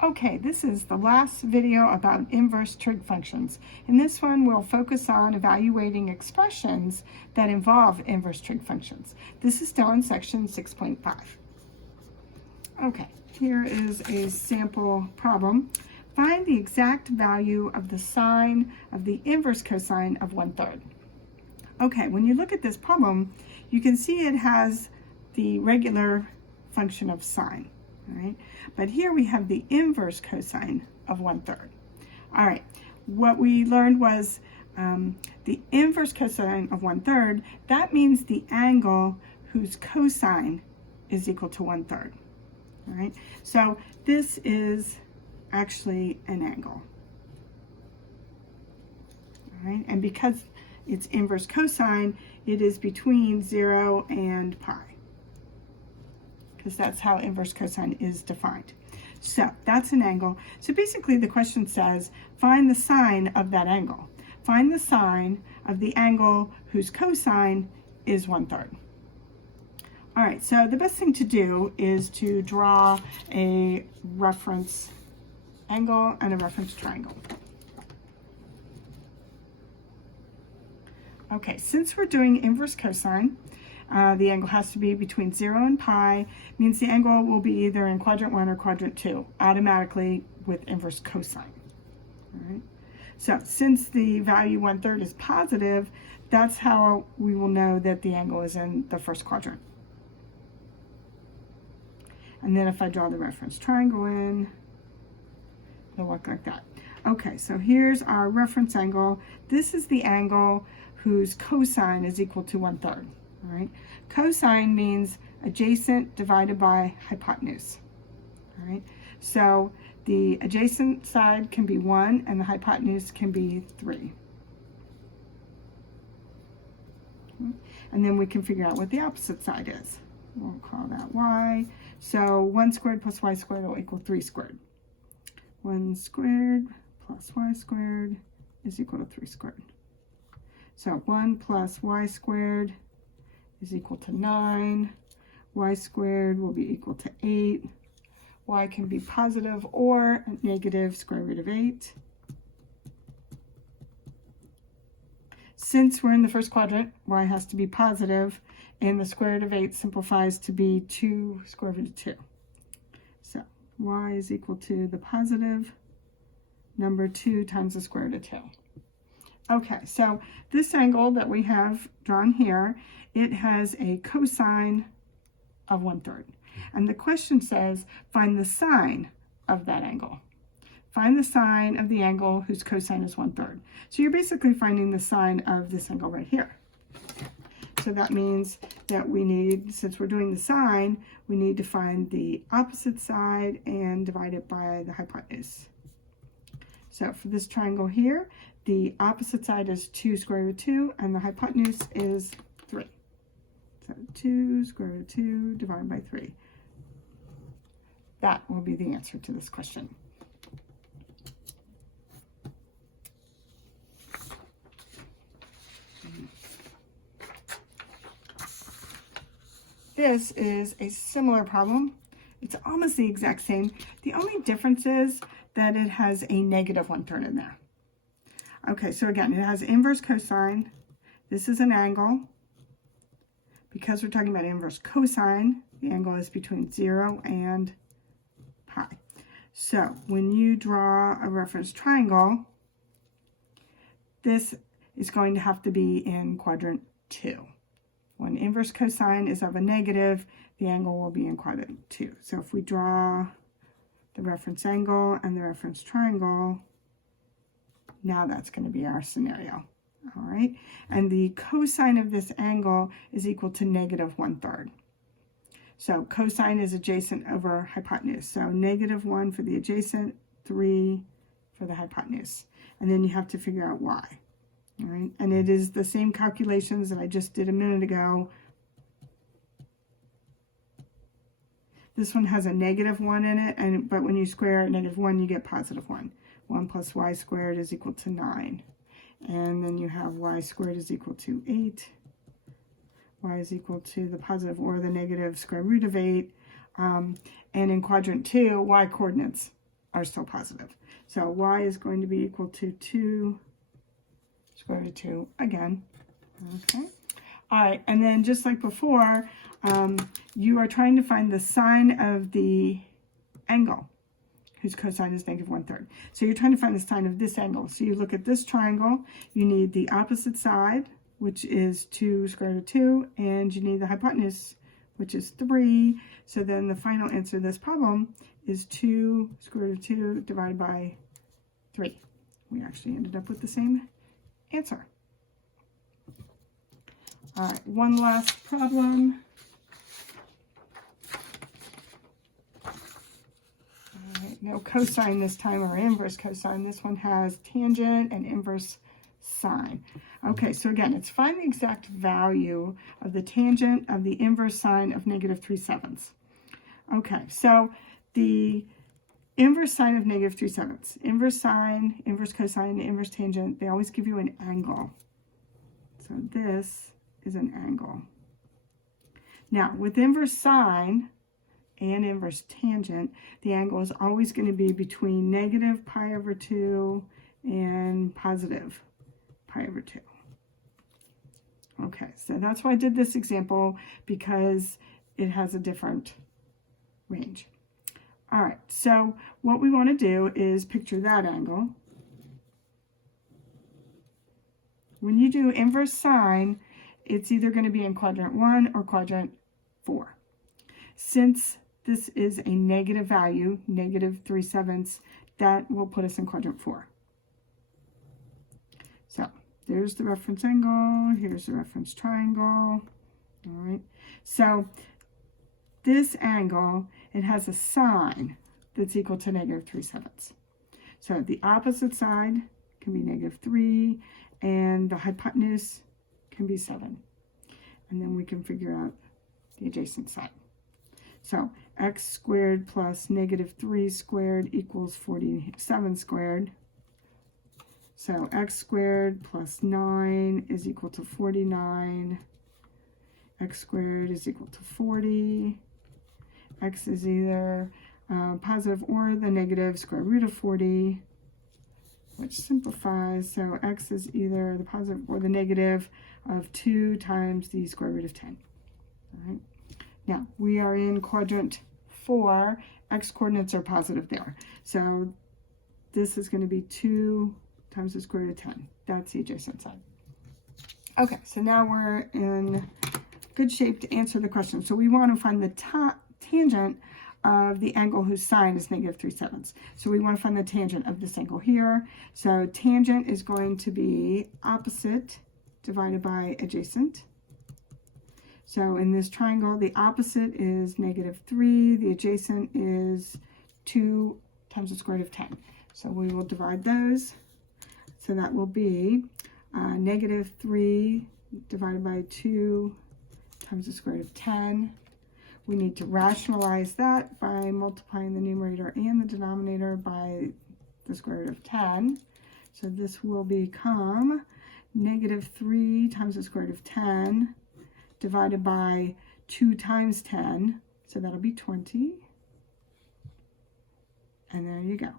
Okay, this is the last video about inverse trig functions. In this one, we'll focus on evaluating expressions that involve inverse trig functions. This is still in section 6.5. Okay, here is a sample problem. Find the exact value of the sine of the inverse cosine of 1/3. Okay, when you look at this problem, you can see it has the regular function of sine. All right, but here we have the inverse cosine of 1/3. All right, what we learned was the inverse cosine of 1/3, that means the angle whose cosine is equal to 1/3. All right, so this is actually an angle. All right, and because it's inverse cosine, it is between 0 and pi, because that's how inverse cosine is defined. So that's an angle. So basically the question says, find the sine of that angle. Find the sine of the angle whose cosine is 1/3. All right, so the best thing to do is to draw a reference angle and a reference triangle. Okay, since we're doing inverse cosine, the angle has to be between 0 and pi, means the angle will be either in quadrant 1 or quadrant 2, automatically with inverse cosine. All right. So since the value 1/3 is positive, that's how we will know that the angle is in the first quadrant. And then if I draw the reference triangle in, it'll look like that. Okay, so here's our reference angle. This is the angle whose cosine is equal to 1/3. All right, cosine means adjacent divided by hypotenuse. All right, so the adjacent side can be 1 and the hypotenuse can be 3. Okay. And then we can figure out what the opposite side is. We'll call that y. So 1 squared plus y squared will equal 3 squared. 1 squared plus y squared is equal to 3 squared. So 1 plus y squared is equal to 9. Y squared will be equal to 8. Y can be positive or negative square root of 8. Since we're in the first quadrant, y has to be positive, and the square root of 8 simplifies to be 2 square root of 2. So y is equal to the positive number 2 times the square root of 2. Okay, so this angle that we have drawn here, it has a cosine of 1/3. And the question says, find the sine of that angle. Find the sine of the angle whose cosine is 1/3. So you're basically finding the sine of this angle right here. So that means that we need, since we're doing the sine, we need to find the opposite side and divide it by the hypotenuse. So for this triangle here, the opposite side is 2 square root of 2, and the hypotenuse is 3. So 2 square root of 2 divided by 3. That will be the answer to this question. This is a similar problem. It's almost the exact same. The only difference is that it has a negative 1/3 in there. Okay, so again, it has inverse cosine. This is an angle. Because we're talking about inverse cosine, the angle is between 0 and pi. So when you draw a reference triangle, this is going to have to be in quadrant 2. When inverse cosine is of a negative, the angle will be in quadrant 2. So if we draw the reference angle and the reference triangle, now that's going to be our scenario. All right, and the cosine of this angle is equal to negative 1/3. So cosine is adjacent over hypotenuse. So negative 1 for the adjacent, 3 for the hypotenuse. And then you have to figure out y. All right, and it is the same calculations that I just did a minute ago. This one has a negative 1 in it, but when you square negative 1, you get positive 1. 1 plus y squared is equal to 9. And then you have y squared is equal to 8. Y is equal to the positive or the negative square root of 8. And in quadrant 2, y coordinates are still positive. So y is going to be equal to 2 square root of 2 again. Okay. All right, and then just like before, you are trying to find the sine of the angle whose cosine is negative 1/3. So you're trying to find the sine of this angle. So you look at this triangle, you need the opposite side, which is 2 square root of 2, and you need the hypotenuse, which is 3. So then the final answer to this problem is 2 square root of 2 divided by 3. We actually ended up with the same answer. All right, one last problem. All right, no cosine this time, or inverse cosine. This one has tangent and inverse sine. Okay, so again, it's find the exact value of the tangent of the inverse sine of negative 3/7. Okay, so the inverse sine of negative 3/7. Inverse sine, inverse cosine, inverse tangent, they always give you an angle. So this is an angle. Now, with inverse sine and inverse tangent, the angle is always going to be between negative pi over 2 and positive pi over 2. Okay, so that's why I did this example, because it has a different range. All right, so what we want to do is picture that angle. When you do inverse sine, it's either going to be in quadrant 1 or quadrant 4. Since this is a negative value, negative 3/7, that will put us in quadrant 4. So there's the reference angle, here's the reference triangle. All right, so this angle, it has a sine that's equal to negative 3/7. So the opposite side can be negative 3, and the hypotenuse can be 7. And then we can figure out the adjacent side. So x squared plus negative 3 squared equals 47 squared. So x squared plus 9 is equal to 49. X squared is equal to 40. X is either positive or the negative square root of 40, which simplifies. So x is either the positive or the negative of 2 times the square root of 10. All right. Now, we are in quadrant 4. X coordinates are positive there. So this is going to be 2 times the square root of 10. That's the adjacent side. Okay, so now we're in good shape to answer the question. So we want to find the tangent of the angle whose sine is negative 3/7. So we want to find the tangent of this angle here. So tangent is going to be opposite divided by adjacent. So in this triangle, the opposite is negative 3. The adjacent is 2 times the square root of 10. So we will divide those. So that will be negative 3 divided by 2 times the square root of 10. We need to rationalize that by multiplying the numerator and the denominator by the square root of 10. So this will become negative 3 times the square root of 10 divided by 2 times 10. So that'll be 20. And there you go.